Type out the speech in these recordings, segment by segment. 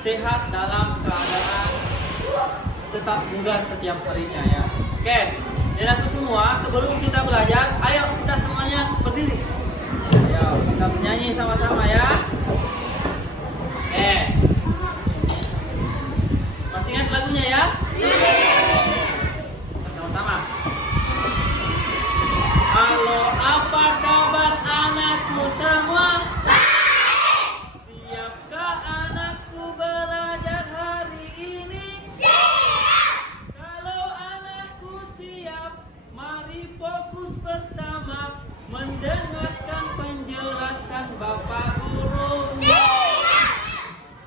sehat dalam keadaan tetap bugar setiap harinya ya. Oke, dan aku semua sebelum kita belajar, ayo kita semuanya berdiri. Ayo kita bernyanyi sama-sama ya. Oke, masih ingat lagunya ya? Sama-sama. Halo, apa kabar anakku semua? Siapkah anakku belajar hari ini? Siap! Kalau anakku siap, mari fokus bersama mendengarkan penjelasan Bapak Guru. Siap!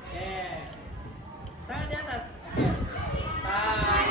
Oke. Tangan di atas. Oke. Tangan.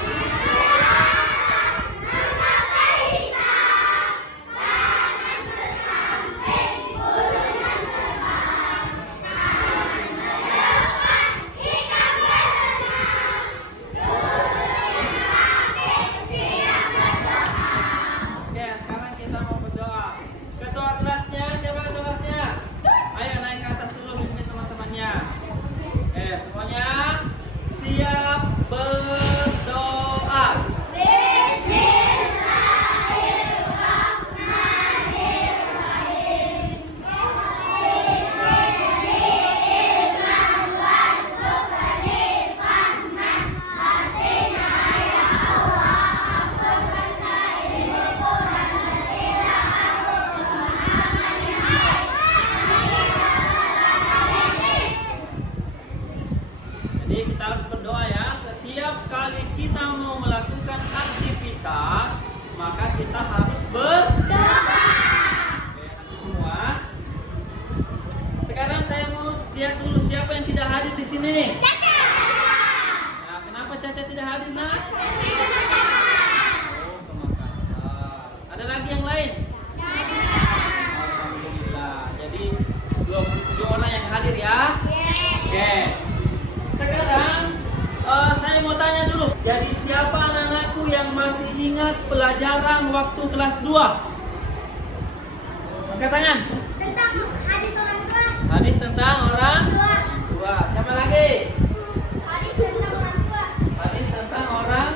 Maka kita harus berdoa. Oke, nanti semua. Sekarang saya mau lihat dulu siapa yang tidak hadir di sini. Caca. Ya, kenapa Caca tidak hadir, Nas? Oh, ke Makassar. Ada lagi yang lain? Alhamdulillah. Jadi 27 orang yang hadir ya. Oke. Sekarang saya mau tanya dulu. Jadi siapa anak-anakku yang masih ingat pelajaran waktu kelas 2? Angkat tangan. Tentang hadis orang tua. Hadis tentang orang tua. Siapa lagi? Hadis tentang orang tua. Hadis tentang orang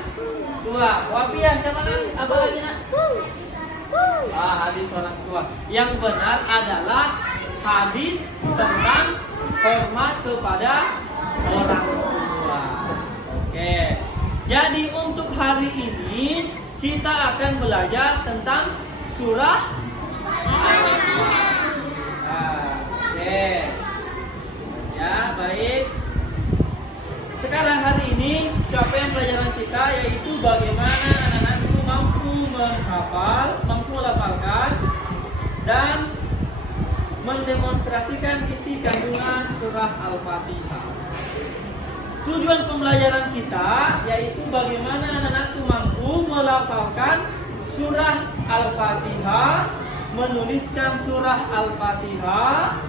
tua. Wafiyah, siapa lagi? Apa lagi nak? Hadis orang tua. Yang benar adalah hadis tentang hormat kepada orang tua. Oke. Jadi untuk hari ini kita akan belajar tentang surah Al-Fatihah. Oke. Ya, baik. Sekarang hari ini capaian pelajaran kita yaitu bagaimana anak-anakku mampu melafalkan dan mendemonstrasikan isi kandungan surah Al-Fatihah. Tujuan pembelajaran kita yaitu bagaimana anak-anakku mampu melafalkan surah Al-Fatihah, menuliskan surah Al-Fatihah,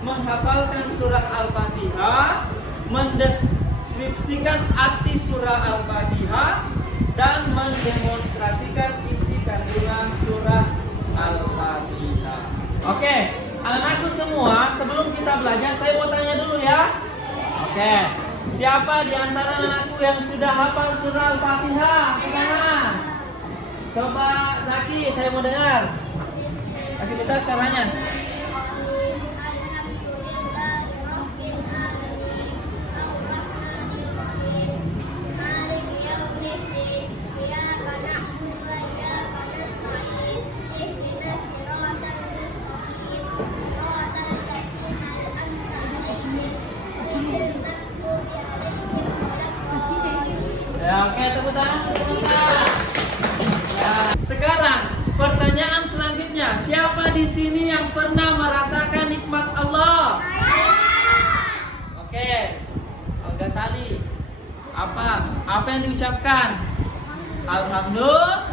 menghafalkan surah Al-Fatihah, mendeskripsikan arti surah Al-Fatihah, dan mendemonstrasikan isi kandungan surah Al-Fatihah. Oke, anak-anakku semua, sebelum kita belajar saya mau tanya dulu ya. Oke. Siapa di antara anakku yang sudah hafal surah Al-Fatihah? Angkat tangan. Coba Zaki, saya mau dengar. Kasih besar suaranya. Ya, oke, tepuk tangan. Ya, sekarang pertanyaan selanjutnya, siapa di sini yang pernah merasakan nikmat Allah? Oke, Olga Sali. Apa yang diucapkan? Alhamdulillah.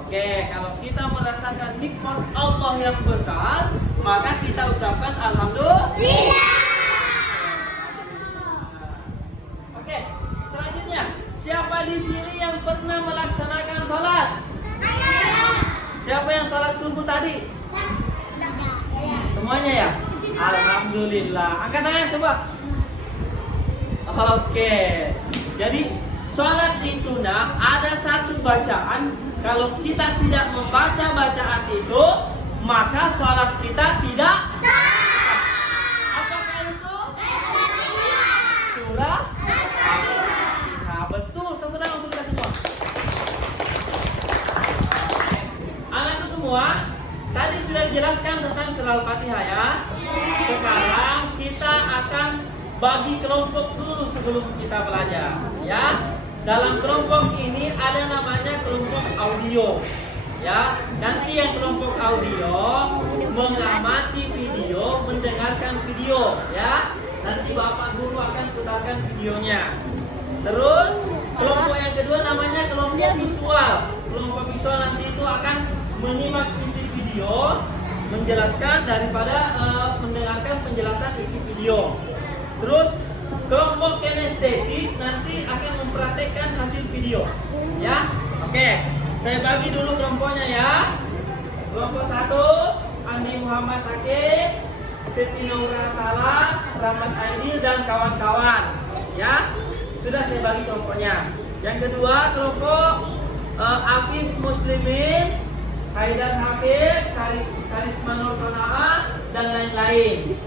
Oke, kalau kita merasakan nikmat Allah yang besar, maka kita ucapkan alhamdulillah. Siapa di sini yang pernah melaksanakan sholat? Siapa yang sholat subuh tadi? Semuanya ya? Alhamdulillah. Angkat tangan coba. Oke. Jadi sholat itu ada satu bacaan. Kalau kita tidak membaca bacaan itu, maka sholat kita tidak sah. Apakah itu? Surah Al-Fatihah. Betul. Tepuk tangan untuk kita semua. Anakku semua, tadi sudah dijelaskan tentang surah Al-Fatihah ya. Sekarang kita akan bagi kelompok dulu sebelum kita belajar ya. Dalam kelompok ini ada namanya kelompok audio ya. Nanti yang kelompok audio mengamati video, mendengarkan video ya. Nanti Bapak Guru akan putarkan videonya. Terus kelompok yang kedua namanya kelompok visual. Kelompok visual nanti itu akan menyimak isi video, menjelaskan daripada mendengarkan penjelasan isi video. Terus kelompok kinestetik nanti akan mempraktekkan hasil video. Ya, oke. Saya bagi dulu kelompoknya ya. Kelompok 1, Andi Muhammad Sakib, Siti Nuratala, Rahmat Aidil dan kawan-kawan. Ya, sudah saya bagi kelompoknya. Yang kedua kelompok Afif Muslimin, Haidar Hafiz, Karisma Nur Qanaah dan lain-lain.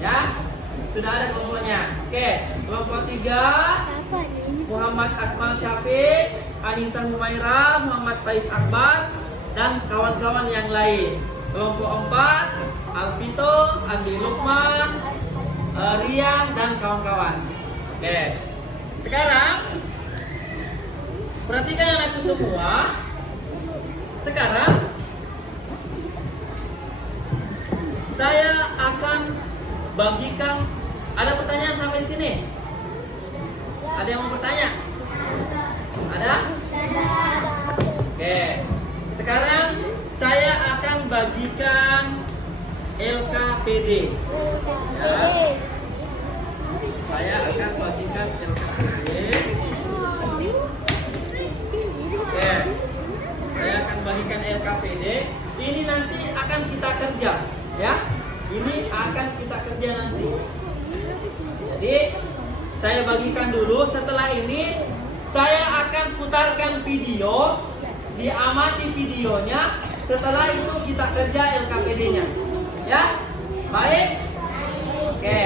Ya. Sudah ada kelompoknya. Oke, kelompok 3 Muhammad Akmal Syafiq, Anissa Humaira, Muhammad Faiz Akbar dan kawan-kawan yang lain. Kelompok 4 Alvito, Andi Lukman, Rian dan kawan-kawan. Oke. Sekarang perhatikan anakku semua. Sekarang saya akan bagikan. Ada pertanyaan sampai di sini? Ada yang mau bertanya? Ada? Oke. Sekarang saya akan bagikan LKPD. Ya. Saya akan bagikan LKPD. Oke. Saya akan bagikan LKPD. Ini nanti akan kita kerja, ya. Ini akan kita kerja nanti. Jadi saya bagikan dulu. Setelah ini saya akan putarkan video, diamati videonya. Setelah itu kita kerja LKPD-nya. Ya, baik. Oke,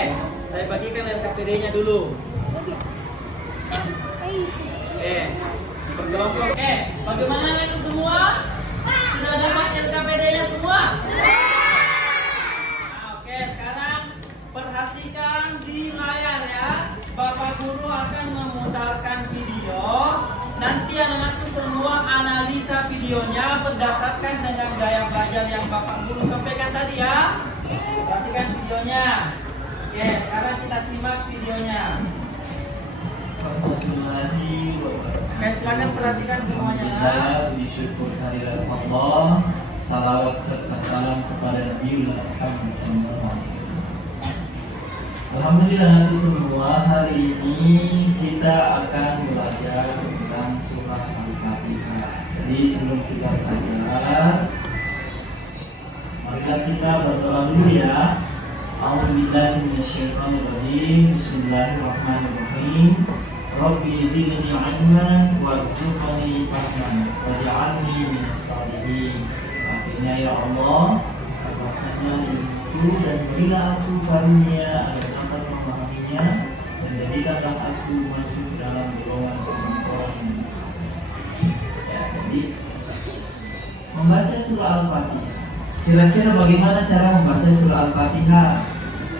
saya bagikan LKPD-nya dulu. Oke, berkelompok. Oke, bagaimana itu semua? Sudah dapat LKPD-nya semua? Perhatikan di layar ya. Bapak Guru akan memutarkan video. Nanti anak-anakku semua analisa videonya berdasarkan dengan gaya belajar yang Bapak Guru sampaikan tadi ya. Perhatikan videonya. Oke, sekarang kita simak videonya. Oke, silakan perhatikan semuanya. Disyukur kehadirat Allah. Salawat serta salam kepada Nabi Muhammad SAW. Alhamdulillah semua, hari ini kita akan belajar tentang surah Al-Fatihah. Jadi sebelum kita belajar, marilah kita berdoa dulu ya. A'udzubillahi minasyaitonirrajim. Bismillahirrahmanirrahim. Rabbi zidni ilman warzuqni fahman waj'alni minas shalihin. Artinya ya Allah, tambahkanlah ilmuku dan berilah aku karunia agar dapat memahaminya, dan jadikanlah aku masuk dalam golongan orang yang saleh. Ya, jadi membaca surah Al-Fatihah. Kira-kira bagaimana cara membaca surah Al-Fatihah?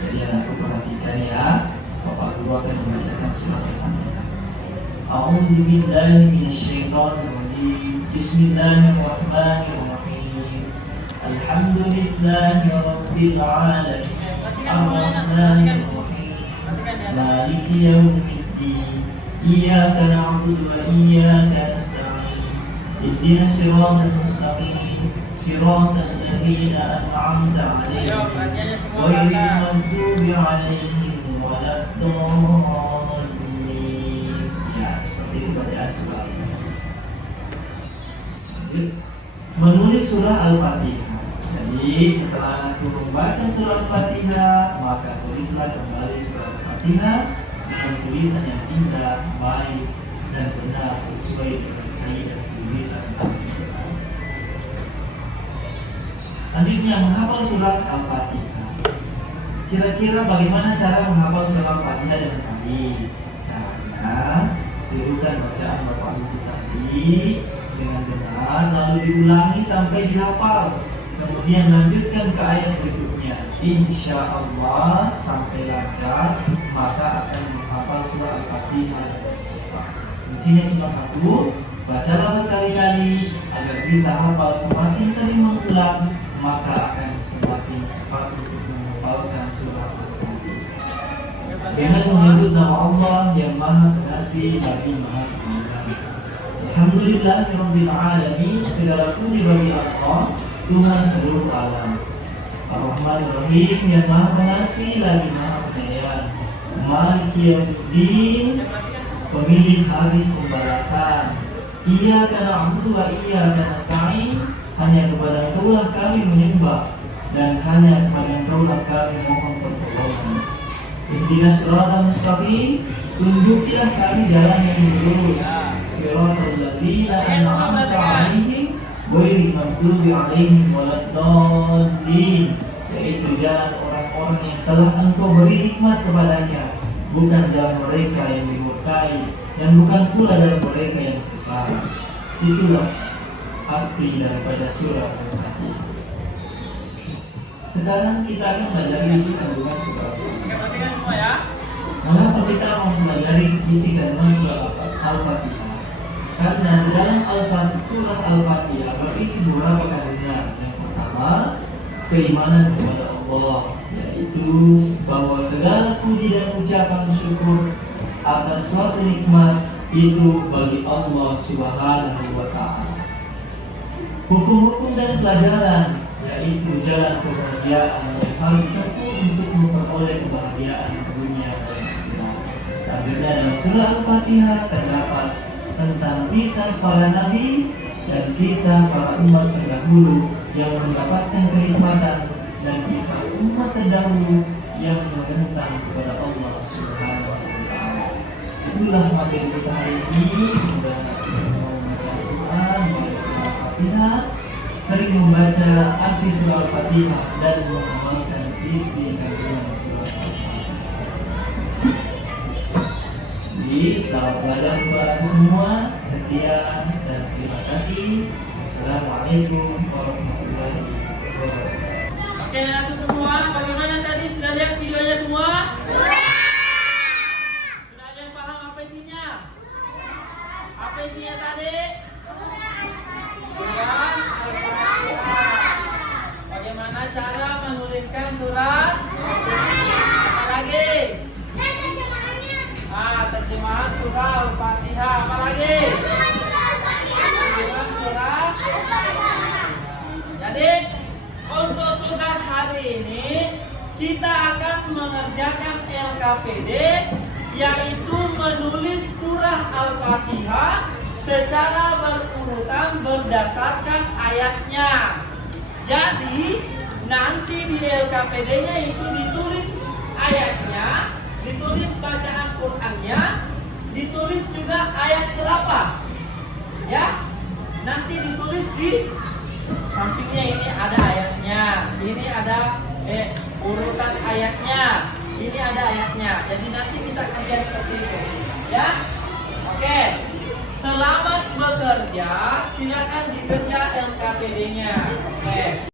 Jadi anakku perhatikan ya. Bapak Guru akan membacakan surah Al-Fatihah. A'udzu billahi minasyaitonir rajim. Bismillahirrahmanirrahim. Alhamdulillahi rabbil alamin. Ar-Rahmanir Rahim. Maliki yaumiddin. Iyyaka na'budu wa iyyaka nasta'in. Ihdinas siratal mustaqim. Siratal ladzina an'amta 'alaihim ghairil maghdubi 'alaihim waladdallin. Ya, seperti itu bacaan surah. Menulis surah Al-Fatihah. Jadi setelah aku membaca surah Al-Fatihah, maka tulislah kembali surah Al-Fatihah dengan tulisan yang indah, baik, dan benar sesuai dengan kaidah tulisan Al-Quran. Selanjutnya, menghafal surat Al-Fatihah. Kira-kira bagaimana cara menghafal surat Al-Fatihah dengan baik? Caranya, tirukan bacaan Bapak Ibu tadi dengan benar, lalu diulangi sampai dihafal. Kemudian lanjutkan ke ayat berikutnya. Insya Allah sampai lancar, maka akan menghafal surah Al-Fatihah dengan cepat. Kuncinya cuma satu, bacalah berkali-kali agar bisa hafal. Semakin sering mengulang, maka akan semakin cepat untuk menghafalkan surah Al-Fatihah. Dengan menyebut nama Allah yang Maha Pengasih lagi Maha Penyayang. Alhamdulillahirabbil alamin, segala puji bagi Allah, Tuhan seluruh alam. Ar-Rahmanir-Rahim, yang Maha Pengasih lagi Maha Penyayang. Maliki Yaumiddin, pemilik hari pembalasan. Iyyaka na'budu wa iyyaka nasta'in, hanya kepada Engkaulah kami menyembah dan hanya kepada Engkaulah kami mohon pertolongan. Ihdinas siratal mustaqim, tunjukilah kami jalan yang lurus. Siratal ladzina an'amta 'alaihim ghairil maghdubi 'alaihim waladdallin, yaitu jalan orang-orang yang telah Engkau beri nikmat kepadanya, bukan jalan mereka yang dimurkai dan bukan pula jalan mereka yang sesat. Itulah arti daripada surah Al-Fatihah. Sekarang kita akan belajar isi kandungan surah Al-Fatihah. Perhatikan semua ya. Mengapa kita mau mempelajari isi kandungan surah Al-Fatihah? Karena di dalam surah Al-Fatihah berisi beberapa kandungan. Yang pertama, keimanan kepada Allah, yaitu bahwa segala puji dan ucapan syukur atas suatu nikmat itu bagi Allah Subhanahu wa Ta'ala. Hukum-hukum dan pelajaran, yaitu jalan kebahagiaan yang harus ditempuh untuk memperoleh kebahagiaan dunia dan akhirat. Selanjutnya dalam surah Al-Fatihah terdapat tentang kisah para nabi dan kisah para umat terdahulu yang mendapatkan kenikmatan dan kisah umat terdahulu yang menentang kepada Allah Subhanahu wa Ta'ala. Itulah materi kita hari ini. Mudah-mudahan kita mau membaca Al-Quran, membaca surah Al-Fatihah, sering membaca arti surah Al-Fatihah dan mengamalkan isi kandungan surah Al-Fatihah. Jadi, selamat belajar buat semua. Sekian dan terima kasih. Assalamualaikum warahmatullahi wabarakatuh. Oke, anak semua, bagaimana tadi? Sudah lihat videonya semua? Sudah ada yang paham apa isinya? Apa isinya tadi? Surah Al-Fatihah. Bagaimana cara menuliskan surah? Apa lagi? Terjemahan surah Al-Fatihah. Apa lagi? Terjemahan surah. Jadi, untuk tugas hari ini kita akan mengerjakan LKPD, yaitu menulis surah Al-Fatihah secara berurutan berdasarkan ayatnya. Jadi nanti di LKPD-nya itu ditulis ayatnya, ditulis bacaan Qur'annya, ditulis juga ayat berapa. Ya, nanti ditulis di sampingnya, ini ada ayatnya, ini ada urutan ayatnya, ini ada ayatnya. Jadi nanti kita kerja seperti itu, ya. Oke. Selamat bekerja. Silakan dikerja LKPD-nya. Oke.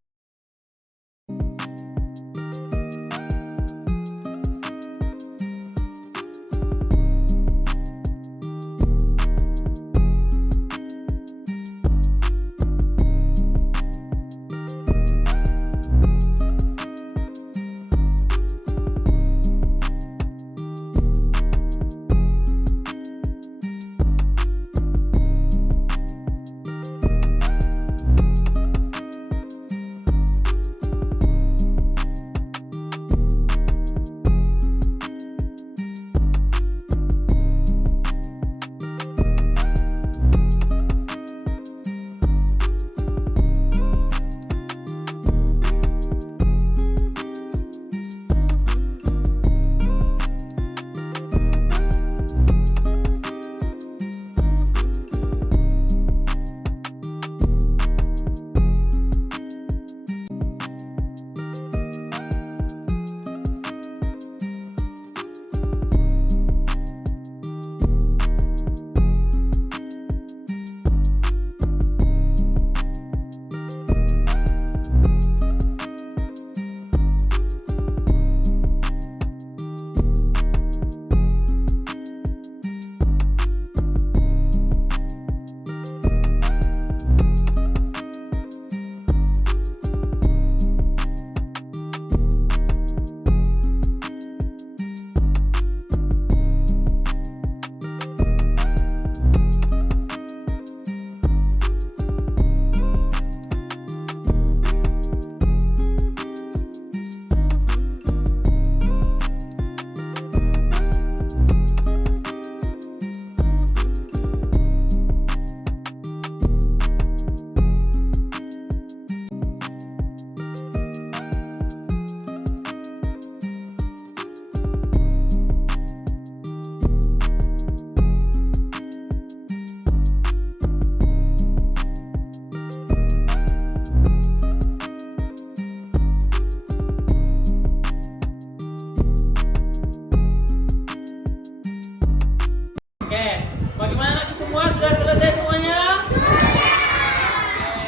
Oke, bagaimana anakku semua? Sudah selesai semuanya? Oke,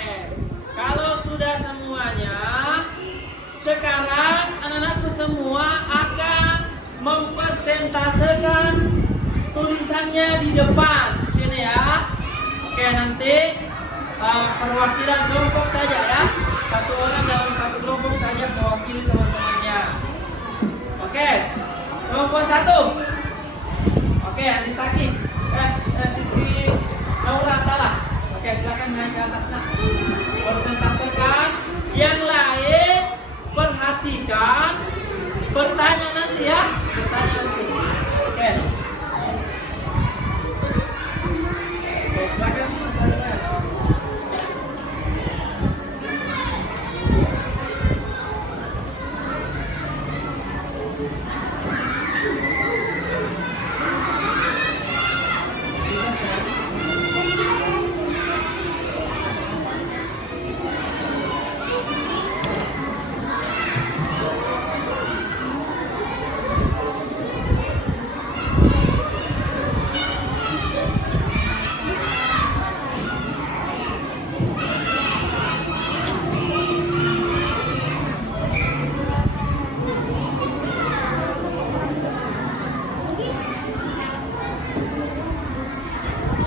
kalau sudah semuanya, sekarang anak-anakku semua akan mempresentasekan tulisannya di depan sini ya. Oke, nanti perwakilan kelompok saja ya. Satu orang dalam satu kelompok saja mewakili teman-temannya. Oke, kelompok 1. Oke, Andi Saki, Siti Naura Tala. Oke, silakan naik ke atas nak. Presentasekan. Yang lain perhatikan, bertanya nanti ya. Bertanya nanti. Oke. Oke, silakan presentasikan.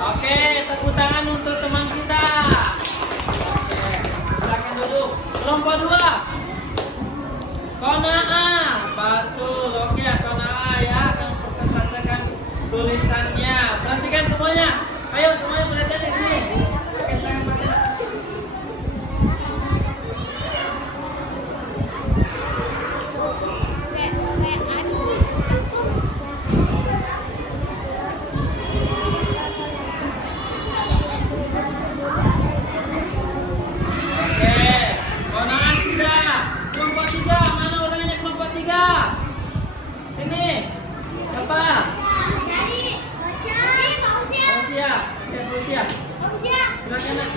Oke, tepuk tangan untuk teman kita. Oke, silakan duduk. Kelompok 2. Konaa, betul. Oke, Konaa ya akan presentasikan tulisannya. Perhatikan semuanya. Ayo semuanya perhatian di sini. Oke, silakan baca. Sini. Siapa? Fausia. Oke, Fausia. Silakan nak.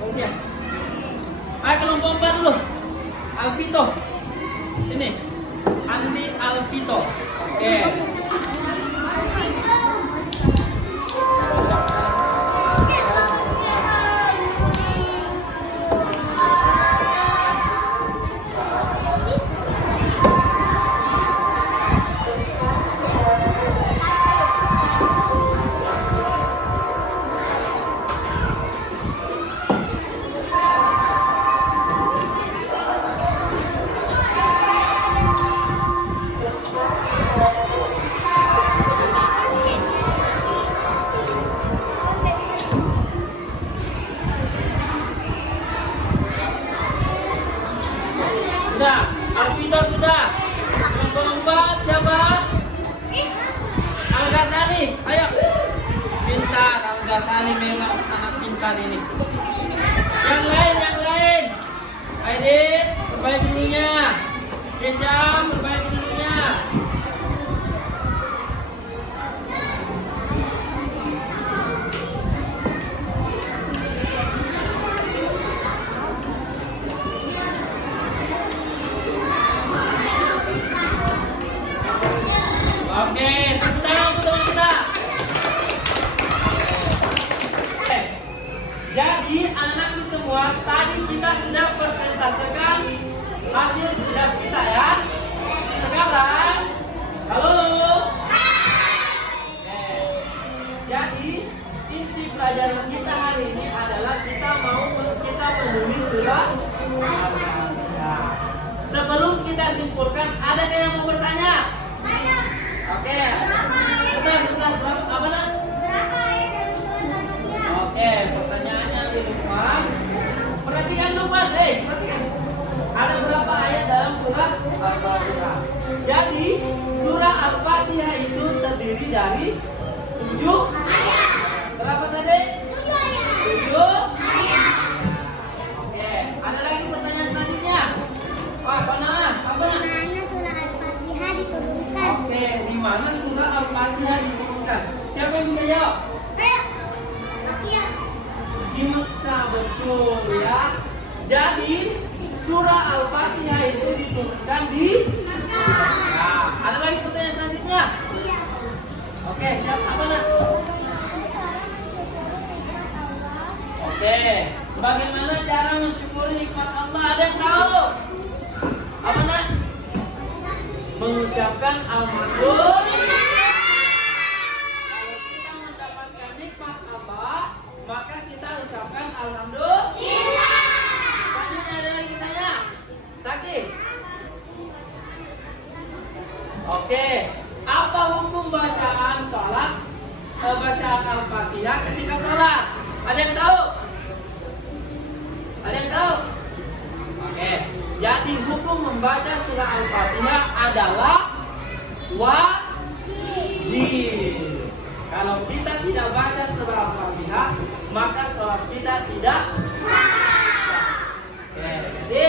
Fausia. Ayo kelompok 4 dulu. Alvito. Sini. Andi Alvito. Oke. Sudah, Alvito sudah. Kelompok 4 siapa? Al-Ghazali. Ayo. Pintar, Al-Ghazali memang anak pintar ini. Yang lain. Aidin, perbaiki dulunya. Kesyam, perbaiki dulunya. Oke, tepuk tangan untuk teman kita. Oke. Jadi anak-anakku semua, tadi kita sudah presentasikan dari 7 berapa tadi? 7. Oke, ada lagi pertanyaan selanjutnya. Wah, Kona, apa? Mana surah Al-Fatihah diturunkan? Oke, di mana surah Al-Fatihah diturunkan? Siapa yang bisa jawab? Saya. Akia. Di Mekah, betul ya. Jadi surah Al-Fatihah itu diturunkan di Mekah. Ada lagi pertanyaan selanjutnya? Iya. Oke, siapa apa nak? Oke, bagaimana cara mensyukuri nikmat Allah? Ada yang tahu? Apa nak? Mengucapkan alhamdulillah. Kalau kita mendapatkan nikmat Allah, maka kita ucapkan alhamdulillah. Selanjutnya ada lagi tanya. Saki. Oke, apa hukum bacaan sholat, bacaan Al-Fatihah ketika sholat? Ada yang tahu? Ada yang tahu? Oke, jadi hukum membaca surah Al-Fatihah adalah wajib. Kalau kita tidak baca surah Al-Fatihah, maka sholat kita tidak sah. Oke, jadi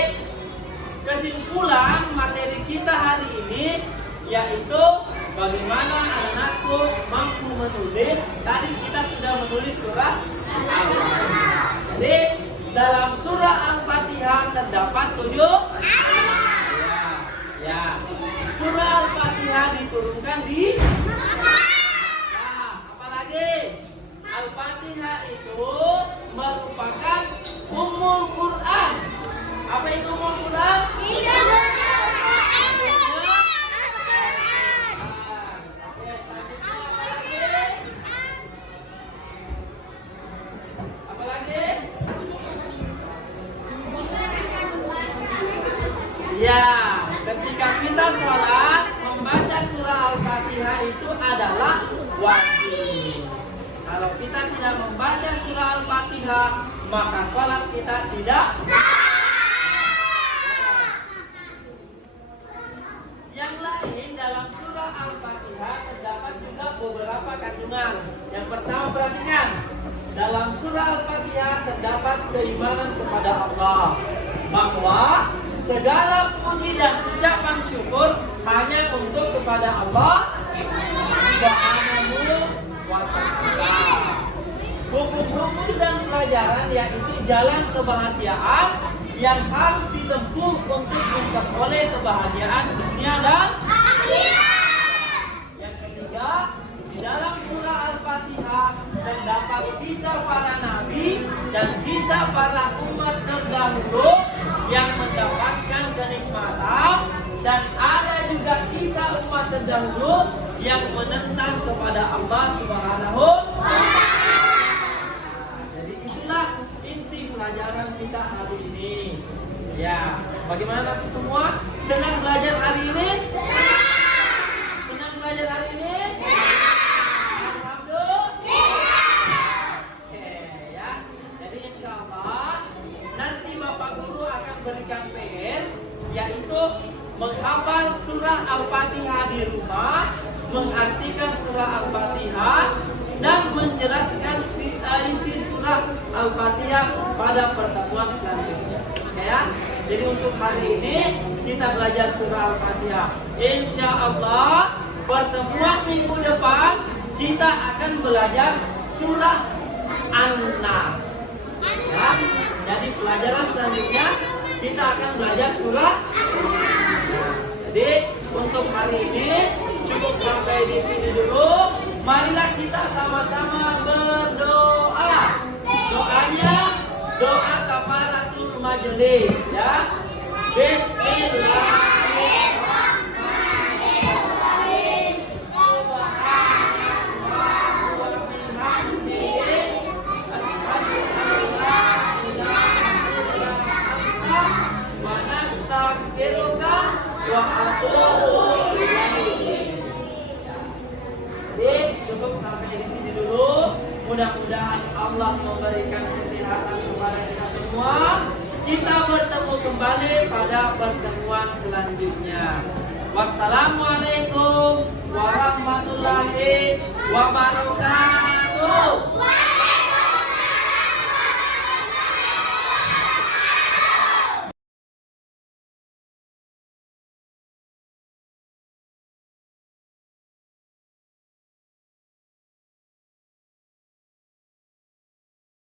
kesimpulan materi kita hari ini yaitu bagaimana anakku mampu menulis. Tadi kita sudah menulis surah Al-Fatihah. Jadi dalam surah Al-Fatihah terdapat 7 ya. Surah Al-Fatihah diturunkan di apalagi Al-Fatihah itu merupakan Ummul Quran. Apa itu Ummul Quran? Ya, ketika kita sholat membaca surah Al-Fatihah itu adalah wajib. Kalau kita tidak membaca surah Al-Fatihah, maka sholat kita tidak sah. Yang lain dalam surah Al-Fatihah terdapat juga beberapa kandungan. Yang pertama perhatikan, dalam surah Al-Fatihah terdapat keimanan kepada Allah, bahwa segala puji dan ucapan syukur hanya untuk kepada Allah Subhanahu wa ta'ala. Hukum-hukum dan pelajaran yaitu jalan kebahagiaan yang harus ditempuh untuk memperoleh kebahagiaan dunia dan akhirat. Yang ketiga, di dalam surah Al-Fatihah terdapat kisah para nabi dan kisah para umat terdahulu yang mendapatkan kenikmatan, dan ada juga kisah umat terdahulu yang menentang kepada Allah Subhanahu wa ta'ala. Jadi itulah inti pelajaran kita hari ini. Ya, bagaimana nanti semua? Senang belajar hari ini? Senang belajar hari ini? Alhamdulillah. Oke ya. Jadi insya Allah nanti Bapak Guru akan berikan PR, yaitu menghafal surah Al-Fatihah di rumah, mengartikan surah Al-Fatihah, dan menjelaskan isi surah Al-Fatihah pada pertemuan selanjutnya. Ya, jadi untuk hari ini kita belajar surah Al-Fatihah. Insya Allah pertemuan minggu depan kita akan belajar surah An-Nas. Ya, jadi pelajaran selanjutnya kita akan belajar surah. Jadi untuk hari ini cukup sampai di sini dulu. Marilah kita sama-sama berdoa. Doanya doa kafaratul majelis ya. Bismillahirrahmanirrahim. Subhanallah wa bihamdihi asyhadu an la ilaha illa anta wa nastaghfiruka wa atubu ilaik. Jadi cukup sampai di sini dulu. Mudah-mudahan Allah memberikan kesehatan kepada kita semua. Kita bertemu kembali pada pertemuan selanjutnya. Wassalamualaikum warahmatullahi wa barokah.